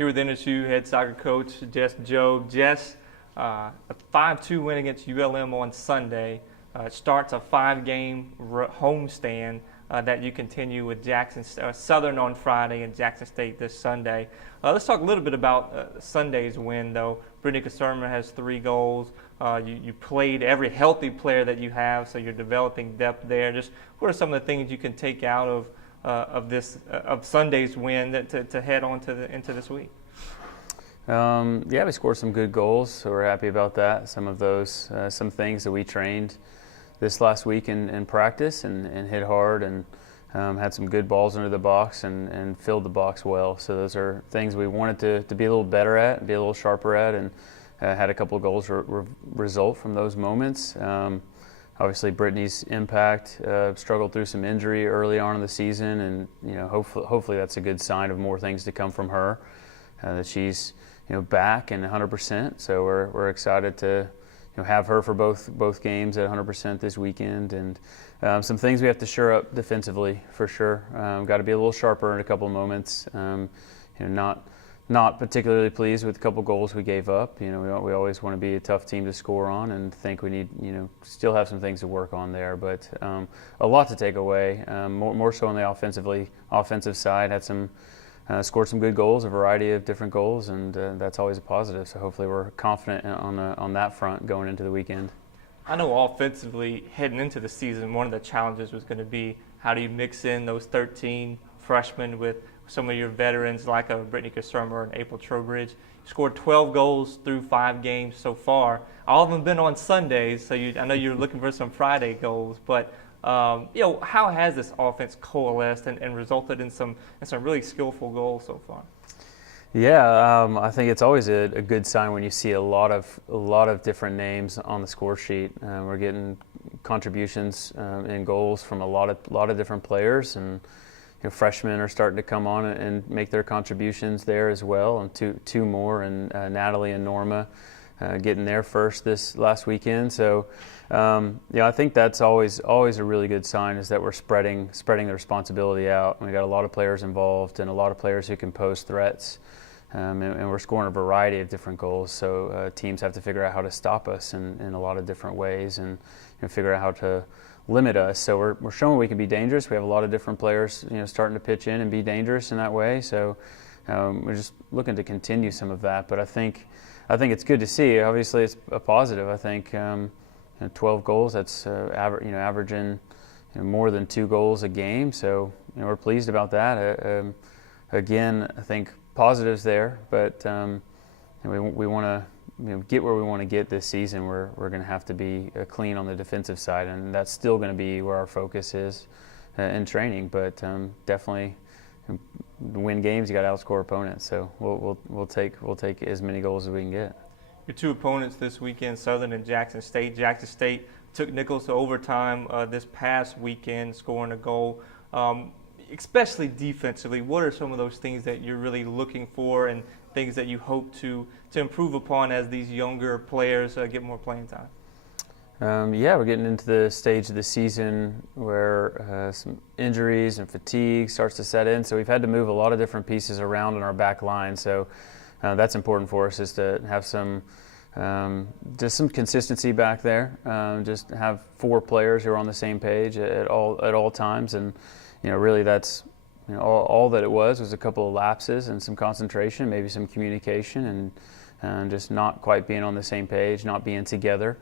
here with NSU head soccer coach Jess Jobe. Jess, a 5-2 win against ULM on Sunday. It starts a 5-game homestand that you continue with Southern on Friday and Jackson State this Sunday. Let's talk a little bit about Sunday's win, though. Brittany Caserma has 3 goals. You played every healthy player that you have, so you're developing depth there. Just what are some of the things you can take out of Sunday's win to head on into this week? Yeah, we scored some good goals, so we're happy about that. Some of those, some things that we trained this last week in practice and hit hard and had some good balls under the box and filled the box well. So those are things we wanted to be a little better at, be a little sharper at, and had a couple of goals result from those moments. Obviously, Brittany's impact struggled through some injury early on in the season, and hopefully that's a good sign of more things to come from her. That she's back and 100%. So we're excited to have her for both games at 100% this weekend, and some things we have to shore up defensively for sure. Got to be a little sharper in a couple of moments. Not particularly pleased with a couple goals we gave up. We always want to be a tough team to score on, and think we need still have some things to work on there. But a lot to take away. More so on the offensive side. Had some scored some good goals, a variety of different goals, and that's always a positive. So hopefully we're confident on that front going into the weekend. I know offensively heading into the season, one of the challenges was going to be how do you mix in those 13 freshmen with some of your veterans like a Brittany Caserma and April Trowbridge. You scored 12 goals through 5 games so far. All of them been on Sundays, so I know you're looking for some Friday goals. But how has this offense coalesced and resulted in some really skillful goals so far? Yeah, I think it's always a good sign when you see a lot of different names on the score sheet. We're getting contributions in goals from a lot of different players, and freshmen are starting to come on and make their contributions there as well, and two more, and Natalie and Norma getting there first this last weekend. So I think that's always a really good sign, is that we're spreading the responsibility out. And we got a lot of players involved and a lot of players who can pose threats, and we're scoring a variety of different goals. So teams have to figure out how to stop us in a lot of different ways, and figure out how to limit us. So we're showing we can be dangerous. We have a lot of different players starting to pitch in and be dangerous in that way. So we're just looking to continue some of that. But I think it's good to see. Obviously, it's a positive. I think 12 goals, that's averaging more than 2 goals a game. So we're pleased about that. Again, I think positives there, but we want to get where we want to get this season. We're going to have to be clean on the defensive side, and that's still going to be where our focus is in training. But definitely, to win games, you got to outscore opponents. So we'll take as many goals as we can get. Your 2 opponents this weekend, Southern and Jackson State. Jackson State took Nichols to overtime this past weekend, scoring a goal. Especially defensively, what are some of those things that you're really looking for and things that you hope to improve upon as these younger players get more playing time? We're getting into the stage of the season where some injuries and fatigue starts to set in. So we've had to move a lot of different pieces around in our back line. So that's important for us, is to have just some consistency back there. Just have 4 players who are on the same page at all times, and really that's all that it was a couple of lapses and some concentration, maybe some communication, and just not quite being on the same page, not being together.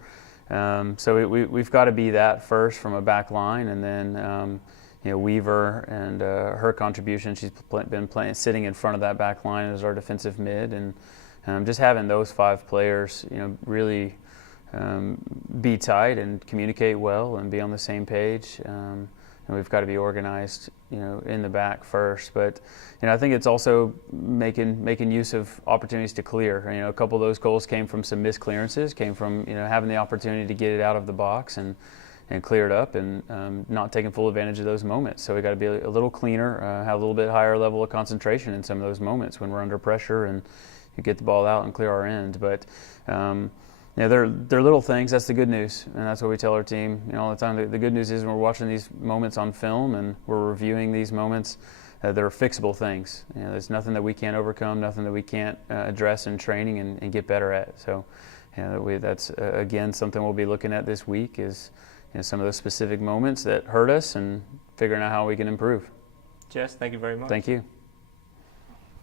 So we've got to be that first from a back line, and then Weaver and her contribution. She's been sitting in front of that back line as our defensive mid, and just having those 5 players, really be tight and communicate well and be on the same page. And we've got to be organized, in the back first. But I think it's also making use of opportunities to clear. A couple of those goals came from some missed clearances, came from having the opportunity to get it out of the box and clear it up, and not taking full advantage of those moments. So we got to be a little cleaner, have a little bit higher level of concentration in some of those moments when we're under pressure and you get the ball out and clear our end. But they're little things. That's the good news, and that's what we tell our team all the time. The good news is when we're watching these moments on film and we're reviewing these moments they're fixable things. There's nothing that we can't overcome, nothing that we can't address in training and get better at. So that's again something we'll be looking at this week is some of those specific moments that hurt us and figuring out how we can improve. Jess, thank you very much. Thank you.